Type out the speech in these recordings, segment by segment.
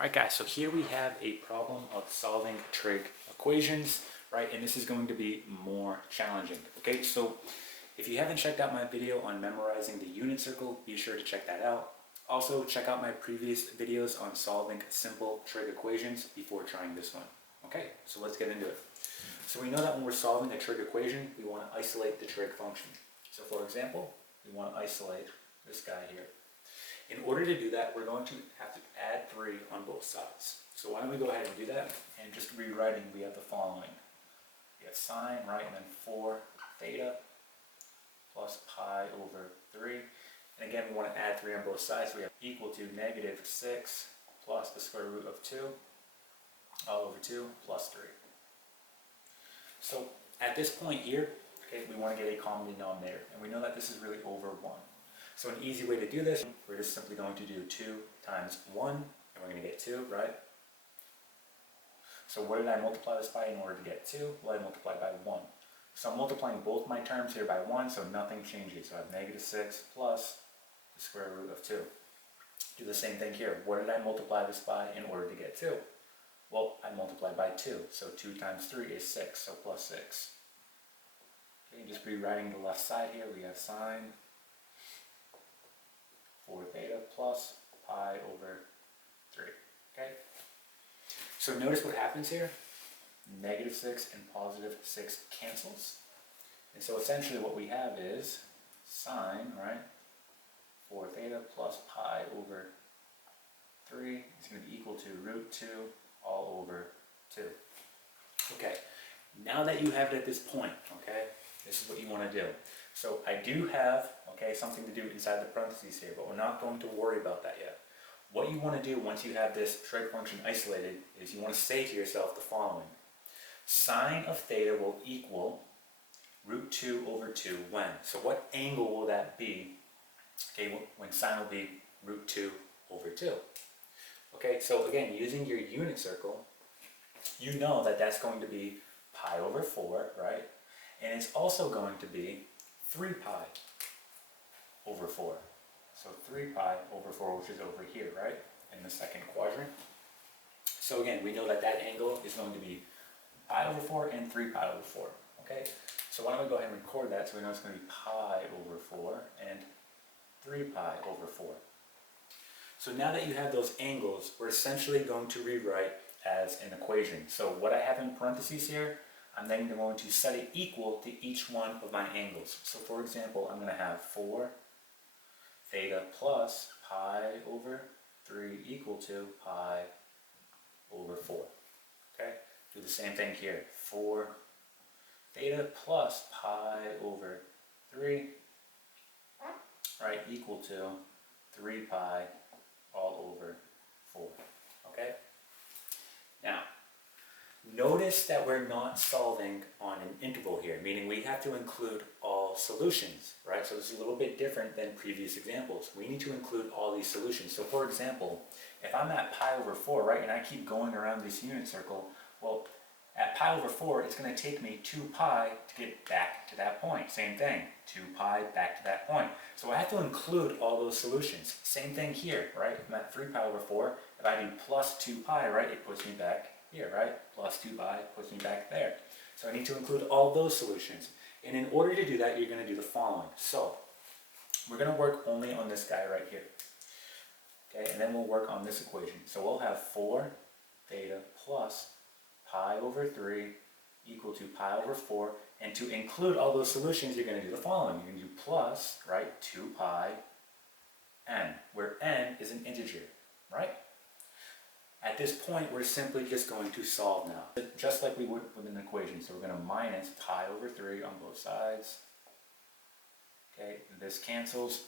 Alright guys, so here we have a problem of solving trig equations, right? And this is going to be more challenging. Okay, so if you haven't checked out my video on memorizing the unit circle, be sure to check that out. Also, check out my previous videos on solving simple trig equations before trying this one. Okay, so let's get into it. So we know that when we're solving a trig equation, we want to isolate the trig function. So for example, we want to isolate this guy here. In order to do that, we're going to have to add 3 on both sides. So why don't we go ahead and do that? And just rewriting, we have the following. We have sine, right, and then 4 theta plus pi over 3. And again, we want to add 3 on both sides. So we have equal to negative 6 plus the square root of 2 all over 2 plus 3. So at this point here, okay, we want to get a common denominator. And we know that this is really over 1. So an easy way to do this, we're just simply going to do 2 times 1, and we're going to get 2, right? So what did I multiply this by in order to get 2? Well, I multiplied by 1. So I'm multiplying both my terms here by 1, so nothing changes. So I have negative 6 plus the square root of 2. Do the same thing here. What did I multiply this by in order to get 2? Well, I multiplied by 2. So 2 times 3 is 6, so plus 6. Okay, just rewriting the left side here, we have sine 4 theta plus pi over 3, okay? So notice what happens here. Negative 6 and positive 6 cancels. And so essentially what we have is sine, right, 4 theta plus pi over 3 is going to be equal to root 2 all over 2. Okay, now that you have it at this point, okay, this is what you want to do. So I do have, okay, something to do inside the parentheses here, but we're not going to worry about that yet. What you want to do once you have this trig function isolated is you want to say to yourself the following. Sine of theta will equal root 2 over 2 when? So what angle will that be, okay, when sine will be root 2 over 2? Okay, so again, using your unit circle, you know that that's going to be pi over 4, right? And it's also going to be 3 pi over 4. So 3 pi over 4, which is over here, right? In the second quadrant. So again, we know that that angle is going to be pi over 4 and 3 pi over 4. Okay? So why don't we go ahead and record that so we know it's going to be pi over 4 and 3 pi over 4. So now that you have those angles, we're essentially going to rewrite as an equation. So what I have in parentheses here, I'm then going to set it equal to each one of my angles. So for example, I'm going to have 4 theta plus pi over 3 equal to pi over 4. Okay? Do the same thing here. 4 theta plus pi over 3, right, equal to 3 pi all over 4. Okay? Now, notice that we're not solving on an interval here, meaning we have to include all solutions, right? So this is a little bit different than previous examples. We need to include all these solutions. So for example, if I'm at pi over 4, right, and I keep going around this unit circle, well, at pi over 4, it's going to take me 2 pi to get back to that point. Same thing, 2 pi back to that point. So I have to include all those solutions. Same thing here, right? I'm at 3 pi over 4. If I do plus 2 pi, right, it puts me back here, right? Plus 2 pi puts me back there. So I need to include all those solutions. And in order to do that, you're going to do the following. So we're going to work only on this guy right here. Okay, and then we'll work on this equation. So we'll have 4 theta plus pi over 3 equal to pi over 4. And to include all those solutions, you're going to do the following. You're going to do plus, right, 2 pi n, where n is an integer, right? At this point, we're simply just going to solve now, just like we would with an equation. So we're going to minus pi over 3 on both sides. Okay, this cancels.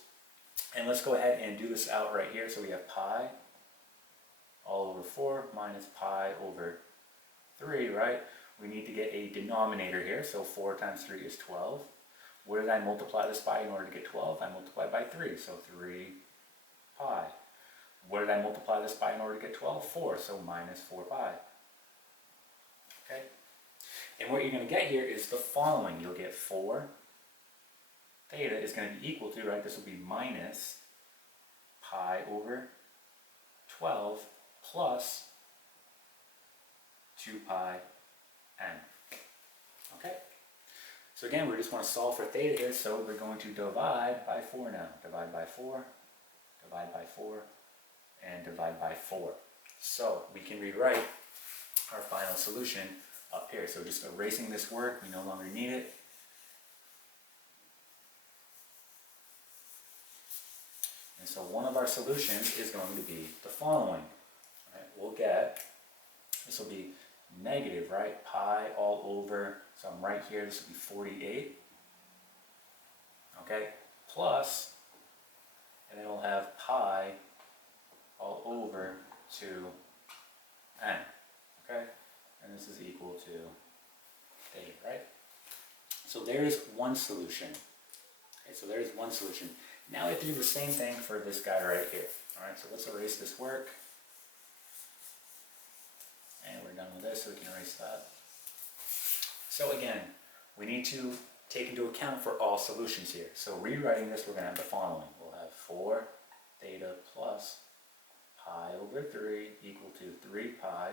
And let's go ahead and do this out right here. So we have pi all over 4 minus pi over 3, right? We need to get a denominator here. So 4 times 3 is 12. What did I multiply this by in order to get 12? I multiplied by 3, so 3 pi. What did I multiply this by in order to get 12? 4, so minus 4 pi. Okay? And what you're going to get here is the following. You'll get 4 theta is going to be equal to, right, this will be minus pi over 12 plus 2 pi n. Okay? So again, we just want to solve for theta here, so we're going to divide by 4 now. Divide by 4, divide by 4, and divide by 4. So we can rewrite our final solution up here. So just erasing this work, we no longer need it. And so one of our solutions is going to be the following. Right? We'll get, this will be negative, right? Pi all over, so I'm right here, this will be 48. Okay? Plus, and then we'll have pi all over 2n. Okay? And this is equal to theta, right? So there's one solution. Okay, so there's one solution. Now we have to do the same thing for this guy right here. Alright, so let's erase this work. And we're done with this, so we can erase that. So again, we need to take into account for all solutions here. So rewriting this, we're going to have the following. We'll have 4 theta plus pi over 3 equal to 3 pi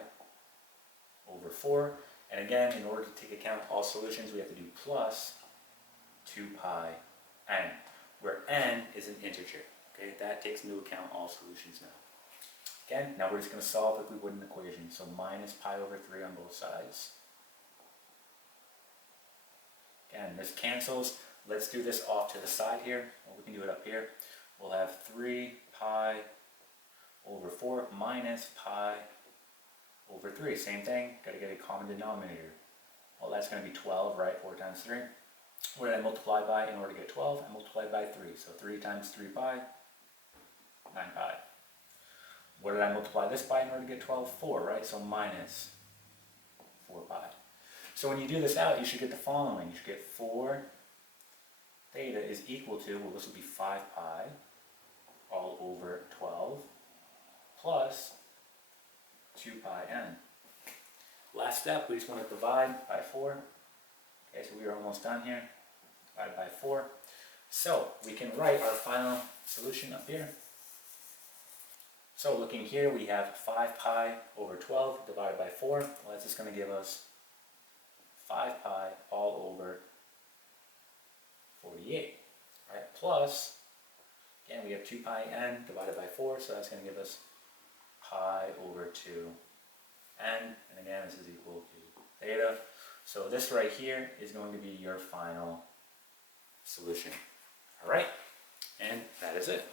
over 4. And again, in order to take account all solutions, we have to do plus 2 pi n, where n is an integer. Okay, that takes into account all solutions now. Again, now we're just going to solve like we would an equation. So minus pi over 3 on both sides. Again, this cancels. Let's do this off to the side here. Well, we can do it up here. We'll have 3 pi over 4 minus pi over 3. Same thing, got to get a common denominator. Well, that's going to be 12, right? 4 times 3. What did I multiply by in order to get 12? I multiplied by 3. So 3 times 3 pi, 9 pi. What did I multiply this by in order to get 12? 4, right? So minus 4 pi. So when you do this out, you should get the following. You should get 4 theta is equal to, well, this will be 5 pi all over 12 plus 2 pi n. Last step, we just want to divide by 4. Okay, so we are almost done here. Divide by 4. So we can write our final solution up here. So looking here, we have 5 pi over 12 divided by 4. Well, that's just going to give us 5 pi all over 48. Right? Plus, again, we have 2 pi n divided by 4, so that's going to give us pi over 2 n. And again, this is equal to theta. So this right here is going to be your final solution. All right, and that is it.